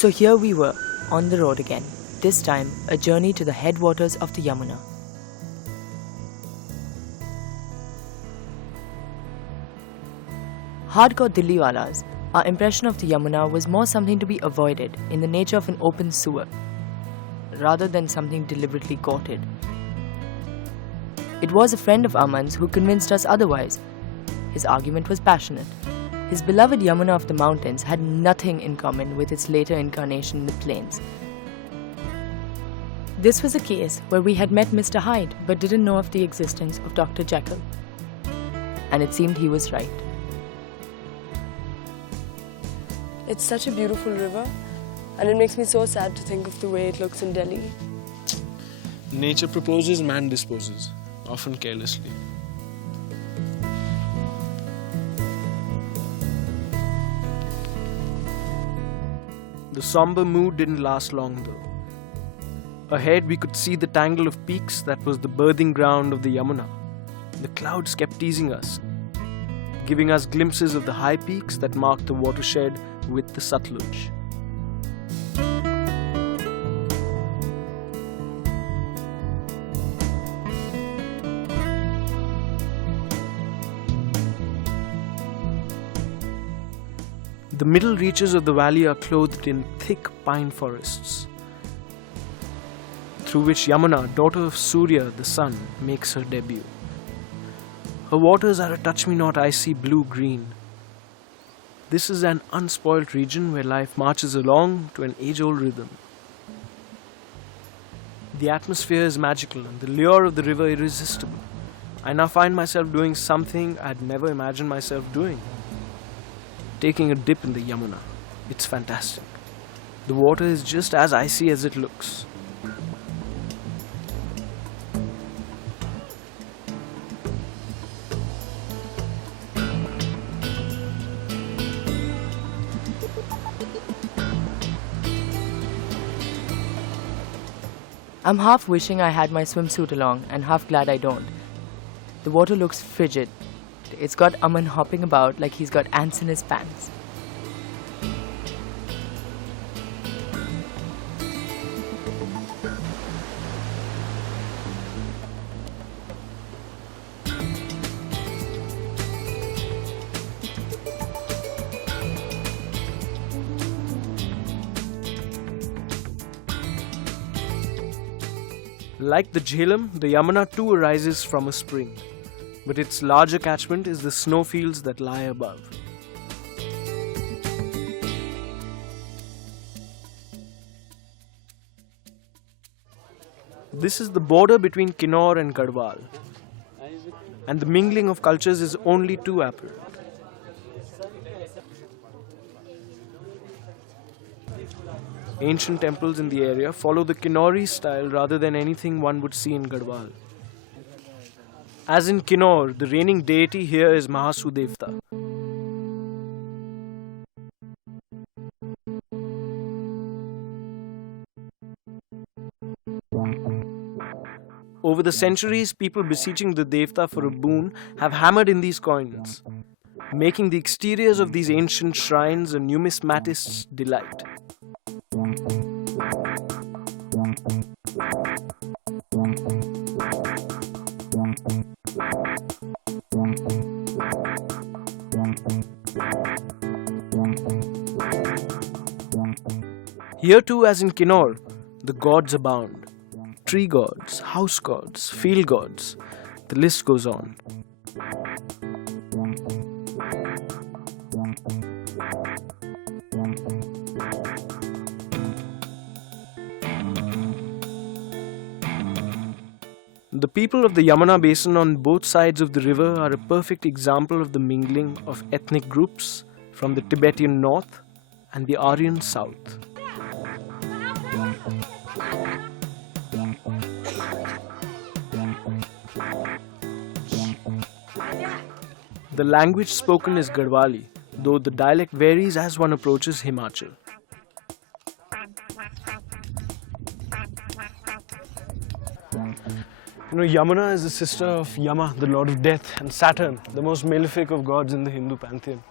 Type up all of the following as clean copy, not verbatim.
So here we were, on the road again, this time a journey to the headwaters of the Yamuna. Hardcore Dilliwalas, our impression of the Yamuna was more something to be avoided in the nature of an open sewer, rather than something deliberately courted. It was a friend of Aman's who convinced us otherwise. His argument was passionate. His beloved Yamuna of the mountains had nothing in common with its later incarnation in the plains. This was a case where we had met Mr. Hyde but didn't know of the existence of Dr. Jekyll. And it seemed he was right. It's such a beautiful river, and it makes me so sad to think of the way it looks in Delhi. Nature proposes, man disposes, often carelessly. The somber mood didn't last long though. Ahead we could see the tangle of peaks that was the birthing ground of the Yamuna. The clouds kept teasing us, giving us glimpses of the high peaks that marked the watershed with the Satluj. The middle reaches of the valley are clothed in thick pine forests, through which Yamuna, daughter of Surya, the sun, makes her debut. Her waters are a touch-me-not icy blue-green. This is an unspoilt region where life marches along to an age-old rhythm. The atmosphere is magical and the lure of the river irresistible. I now find myself doing something I'd never imagined myself doing. Taking a dip in the Yamuna. It's fantastic. The water is just as icy as it looks. I'm half wishing I had my swimsuit along and half glad I don't. The water looks frigid. It's got Aman hopping about like he's got ants in his pants. Like the Jhelum, the Yamuna too arises from a spring, but its larger catchment is the snowfields that lie above. This is the border between Kinnaur and Garhwal, and the mingling of cultures is only too apparent. Ancient temples in the area follow the Kinnauri style rather than anything one would see in Garhwal. As in Kinnaur, the reigning deity here is Mahasudevta. Over the centuries, people beseeching the Devta for a boon have hammered in these coins, making the exteriors of these ancient shrines a numismatist's delight. Here too, as in Kinnaur, the gods abound. Tree gods, house gods, field gods, the list goes on. The people of the Yamuna basin on both sides of the river are a perfect example of the mingling of ethnic groups from the Tibetan north and the Aryan south. The language spoken is Garhwali, though the dialect varies as one approaches Himachal. Yamuna is the sister of Yama, the lord of death, and Saturn, the most malefic of gods in the Hindu pantheon.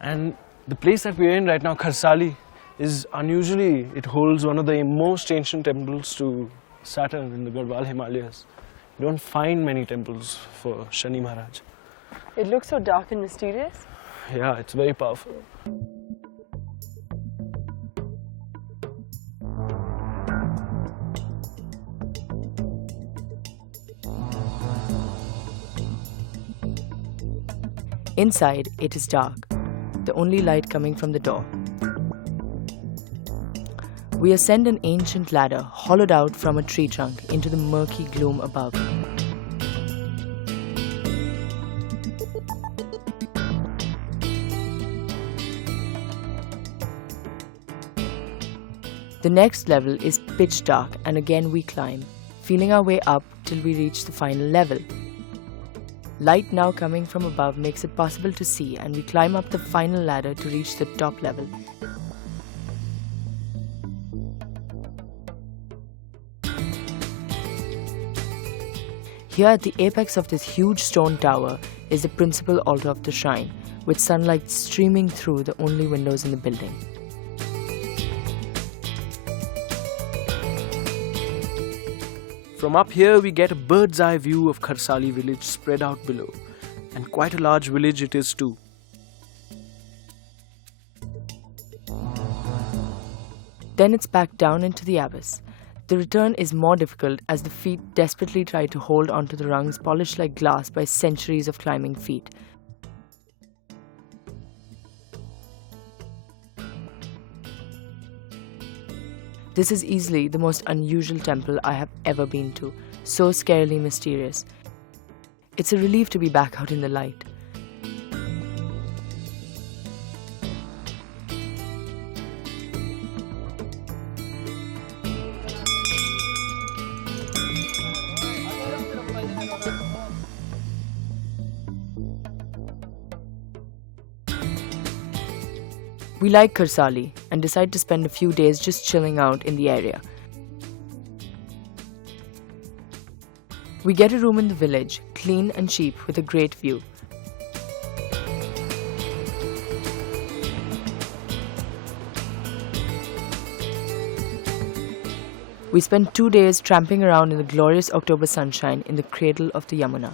And the place that we are in right now, Kharsali, is unusually, it holds one of the most ancient temples to Saturn in the Garhwal Himalayas. You don't find many temples for Shani Maharaj. It looks so dark and mysterious. Yeah, it's very powerful. Inside, it is dark, the only light coming from the door. We ascend an ancient ladder hollowed out from a tree trunk into the murky gloom above. The next level is pitch dark, and again we climb, feeling our way up till we reach the final level. Light now coming from above makes it possible to see, and we climb up the final ladder to reach the top level. Here at the apex of this huge stone tower is the principal altar of the shrine, with sunlight streaming through the only windows in the building. From up here we get a bird's eye view of Kharsali village spread out below, and quite a large village it is too. Then it's back down into the abyss. The return is more difficult as the feet desperately try to hold onto the rungs polished like glass by centuries of climbing feet. This is easily the most unusual temple I have ever been to, so scarily mysterious. It's a relief to be back out in the light. We like Kharsali and decide to spend a few days just chilling out in the area. We get a room in the village, clean and cheap with a great view. We spend 2 days tramping around in the glorious October sunshine in the cradle of the Yamuna.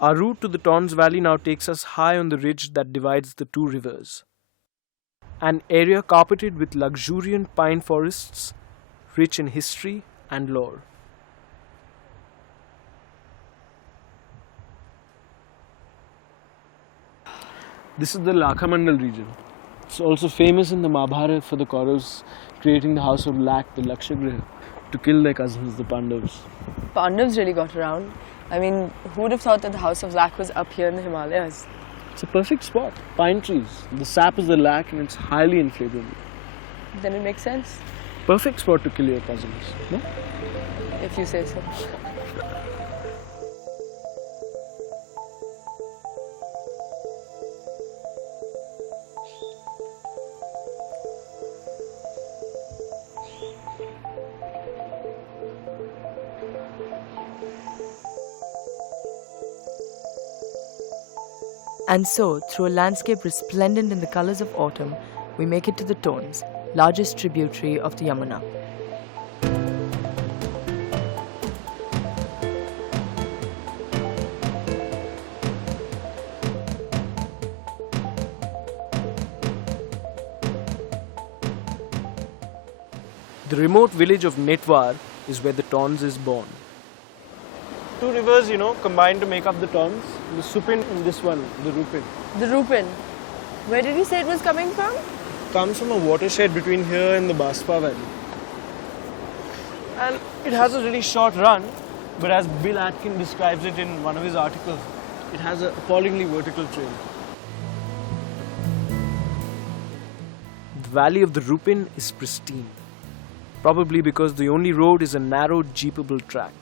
Our route to the Tons Valley now takes us high on the ridge that divides the two rivers. An area carpeted with luxuriant pine forests, rich in history and lore. This is the Lakhamandal region. It's also famous in the Mahabharata for the Kauravas creating the house of Lak, the Lakshagriha, to kill their cousins, the Pandavas. Pandavas really got around. I mean, who would have thought that the house of Lak was up here in the Himalayas? It's a perfect spot. Pine trees. The sap is the lac and it's highly inflammable. Then it makes sense, Perfect spot to kill your cousins, no? if you say so. And so, through a landscape resplendent in the colors of autumn, we make it to the Tons, largest tributary of the Yamuna. The remote village of Netwar is where the Tons is born. Two rivers, combine to make up the Tons. The Supin and this one, the Rupin. The Rupin. Where did you say it was coming from? Comes from a watershed between here and the Baspa Valley. And it has a really short run, but as Bill Atkin describes it in one of his articles, it has an appallingly vertical trail. The valley of the Rupin is pristine, probably because the only road is a narrow jeepable track.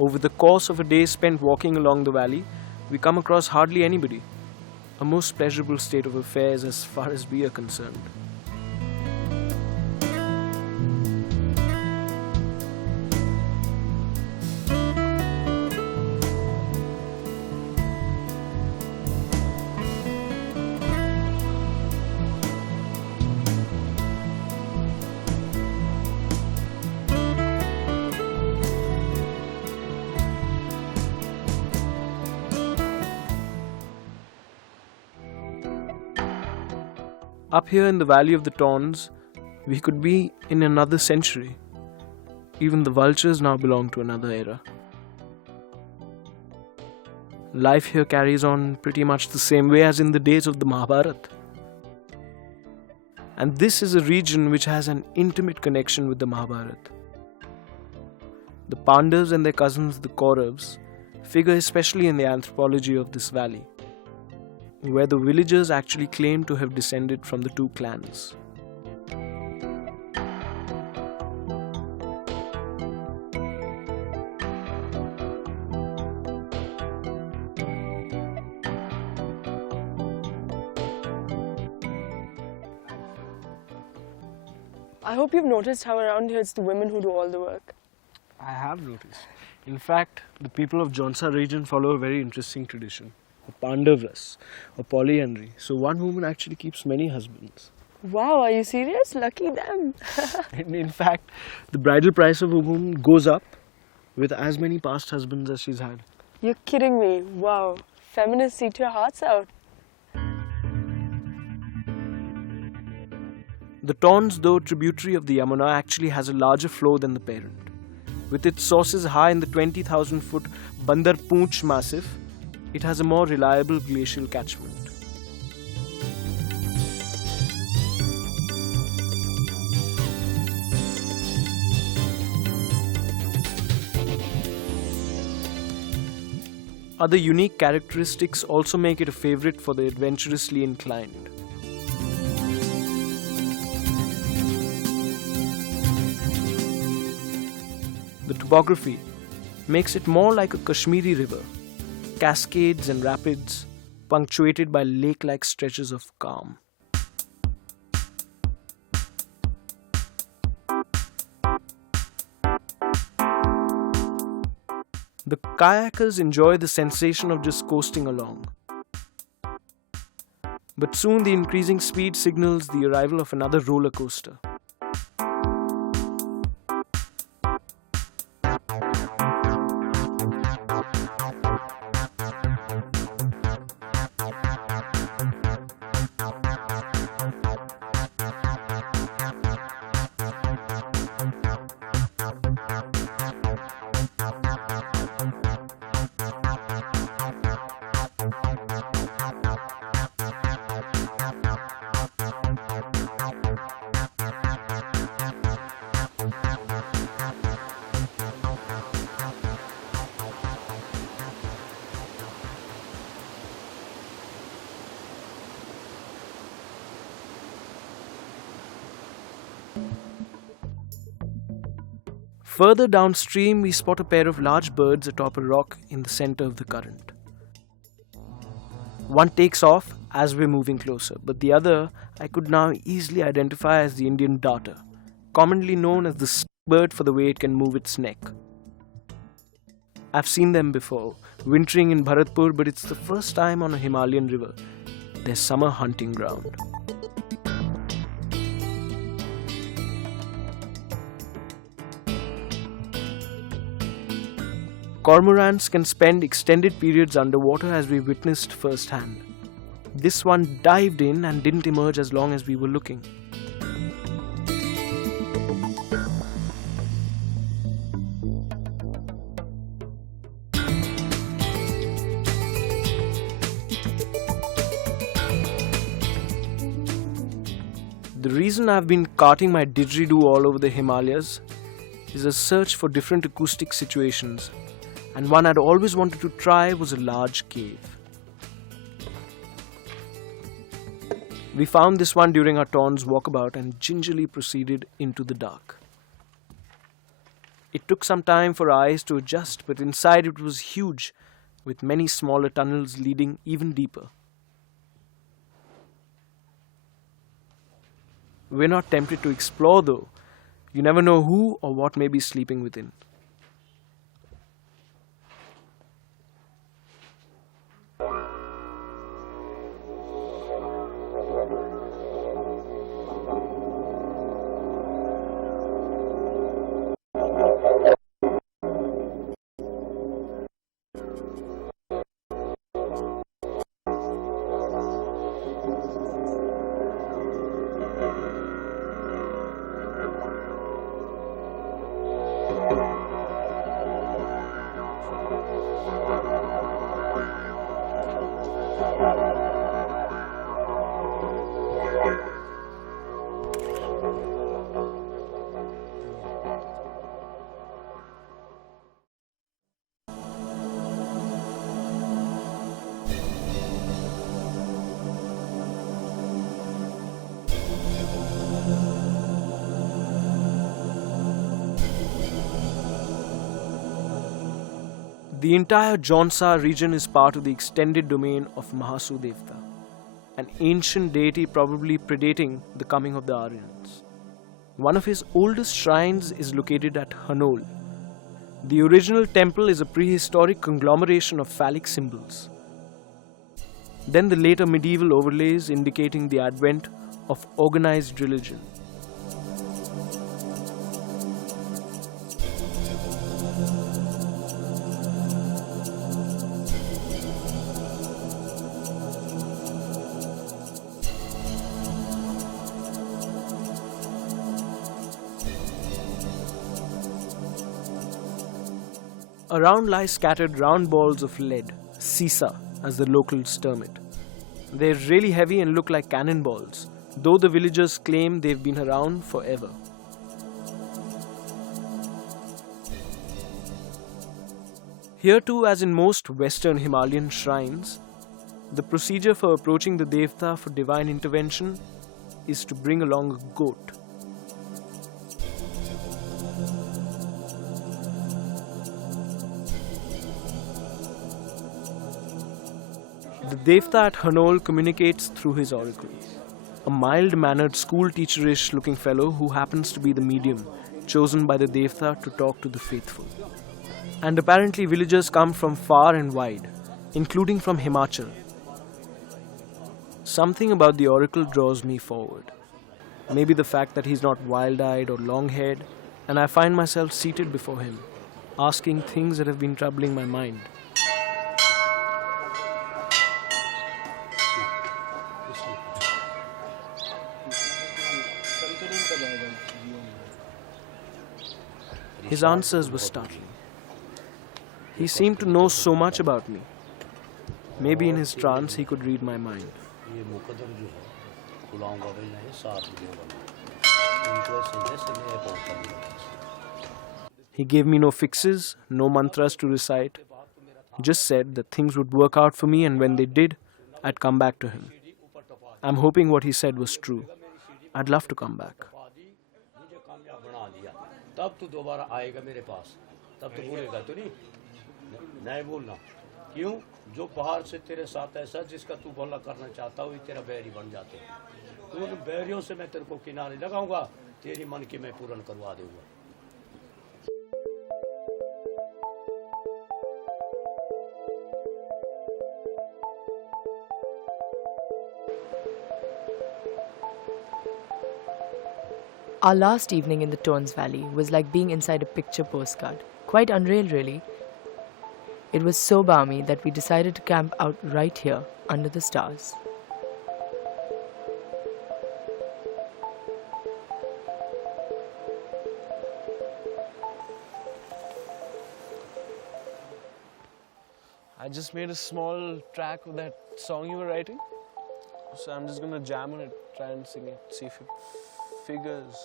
Over the course of a day spent walking along the valley, we come across hardly anybody. A most pleasurable state of affairs as far as we are concerned. Up here in the valley of the Tons, we could be in another century. Even the vultures now belong to another era. Life here carries on pretty much the same way as in the days of the Mahabharata. And this is a region which has an intimate connection with the Mahabharata. The Pandavas and their cousins, the Kauravas, figure especially in the anthropology of this valley, where the villagers actually claim to have descended from the two clans. I hope you've noticed how around here it's the women who do all the work. I have noticed. In fact, the people of Jonsa region follow a very interesting tradition, a Pandavras, or polyandry. So one woman actually keeps many husbands. Wow, are you serious? Lucky them. In fact, the bridal price of a woman goes up with as many past husbands as she's had. You're kidding me. Wow. Feminists eat your hearts out. The Tons, though tributary of the Yamuna, actually has a larger flow than the parent. With its sources high in the 20,000 foot Bandar Poonch massif, it has a more reliable glacial catchment. Other unique characteristics also make it a favorite for the adventurously inclined. The topography makes it more like a Kashmiri river, cascades and rapids punctuated by lake-like stretches of calm. The kayakers enjoy the sensation of just coasting along. But soon the increasing speed signals the arrival of another roller coaster. Further downstream, we spot a pair of large birds atop a rock in the center of the current. One takes off as we're moving closer, but the other I could now easily identify as the Indian darter, commonly known as the snakebird for the way it can move its neck. I've seen them before, wintering in Bharatpur, but it's the first time on a Himalayan river, their summer hunting ground. Cormorants can spend extended periods underwater, as we witnessed firsthand. This one dived in and didn't emerge as long as we were looking. The reason I've been carting my didgeridoo all over the Himalayas is a search for different acoustic situations, and one I'd always wanted to try was a large cave. We found this one during our Tons walkabout and gingerly proceeded into the dark. It took some time for our eyes to adjust, but inside it was huge, with many smaller tunnels leading even deeper. We're not tempted to explore though. You never know who or what may be sleeping within. The entire Jaunsar region is part of the extended domain of Mahasu Devta, an ancient deity probably predating the coming of the Aryans. One of his oldest shrines is located at Hanol. The original temple is a prehistoric conglomeration of phallic symbols. Then the later medieval overlays indicating the advent of organized religion. Around lie scattered round balls of lead, sisa as the locals term it. They're really heavy and look like cannonballs, though the villagers claim they've been around forever. Here too, as in most Western Himalayan shrines, the procedure for approaching the Devta for divine intervention is to bring along a goat. The Devta at Hanol communicates through his oracle, a mild-mannered school-teacherish looking fellow who happens to be the medium chosen by the Devta to talk to the faithful. And apparently villagers come from far and wide, including from Himachal. Something about the oracle draws me forward. Maybe the fact that he's not wild-eyed or long-haired, and I find myself seated before him, asking things that have been troubling my mind. His answers were startling. He seemed to know so much about me. Maybe in his trance he could read my mind. He gave me no fixes, no mantras to recite. Just said that things would work out for me, and when they did, I'd come back to him. I'm hoping what he said was true. I'd love to come back. तब तू दोबारा आएगा मेरे पास, तब तो बोलेगा तो नहीं बोलना। क्यों? जो बाहर से तेरे साथ ऐसा जिसका तू भला करना चाहता हो, तेरा बैरी बन जाते हैं। तो उन बैरियों से मैं तेरे को किनारे लगाऊंगा, तेरी मन की मैं पूर्ण करवा दूंगा। Our last evening in the Torns Valley was like being inside a picture postcard. Quite unreal, really. It was so balmy that we decided to camp out right here, under the stars. I just made a small track of that song you were writing. So I'm just gonna jam on it, try and sing it, see if it figures.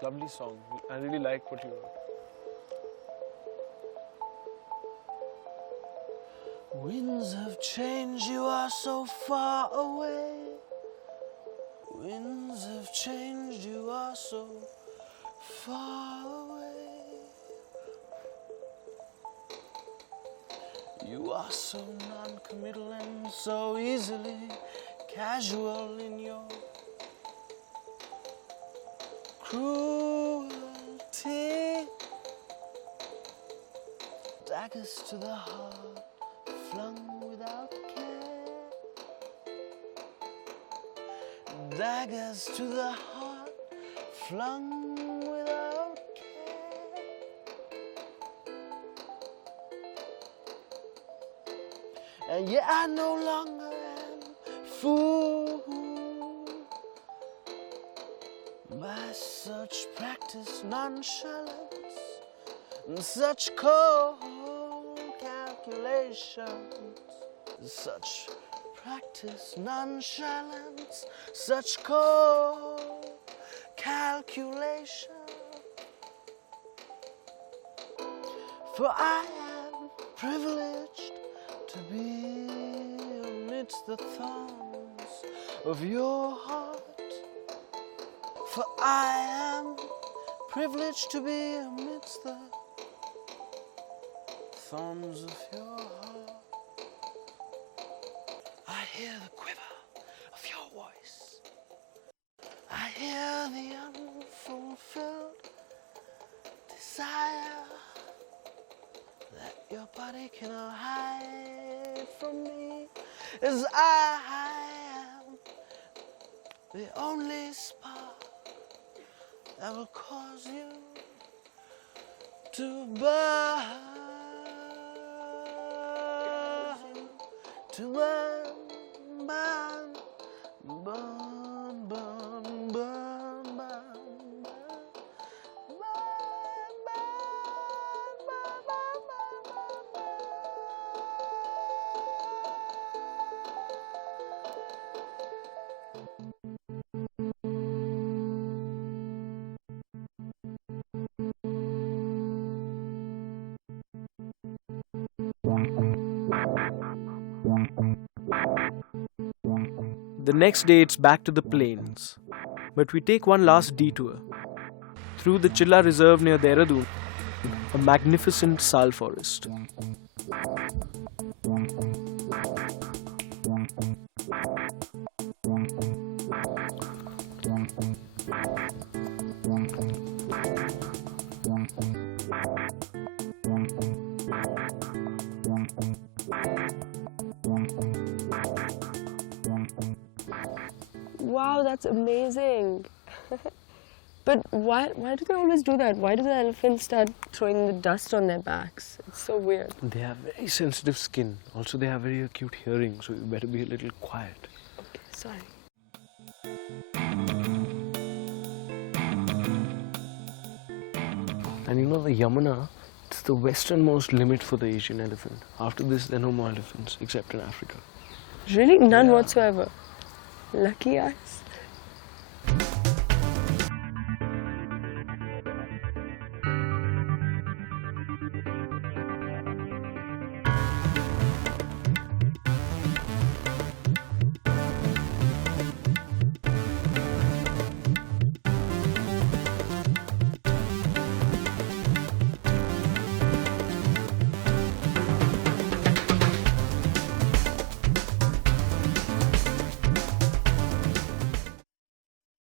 Lovely song. I really like what you wrote. Winds have changed, you are so far away. Winds have changed, you are so far away. You are so non-committal and so easily casual in your cruelty. Daggers to the heart, flung without care. Daggers to the heart, flung without care. And yet I no longer am fooled by such practiced nonchalance and such cold calculations. Such practice, nonchalance, such cold calculation. For I am privileged to be amidst the thorns of your heart. For I am privileged to be amidst the thorns of your heart. I hear the quiver of your voice. I hear the unfulfilled desire that your body cannot hide from me, as I am the only spark that will cause you to burn, to burn, burn, burn, burn, burn, burn, The next day it's back to the plains, but we take one last detour through the Chilla Reserve near Dehradun, a magnificent sal forest. Wow, that's amazing. But why do they always do that? Why do the elephants start throwing the dust on their backs? It's so weird. They have very sensitive skin. Also, they have very acute hearing, so you better be a little quiet. Okay, sorry. And you know, the Yamuna, it's the westernmost limit for the Asian elephant. After this, there are no more elephants, except in Africa. Really? None whatsoever. Lucky us.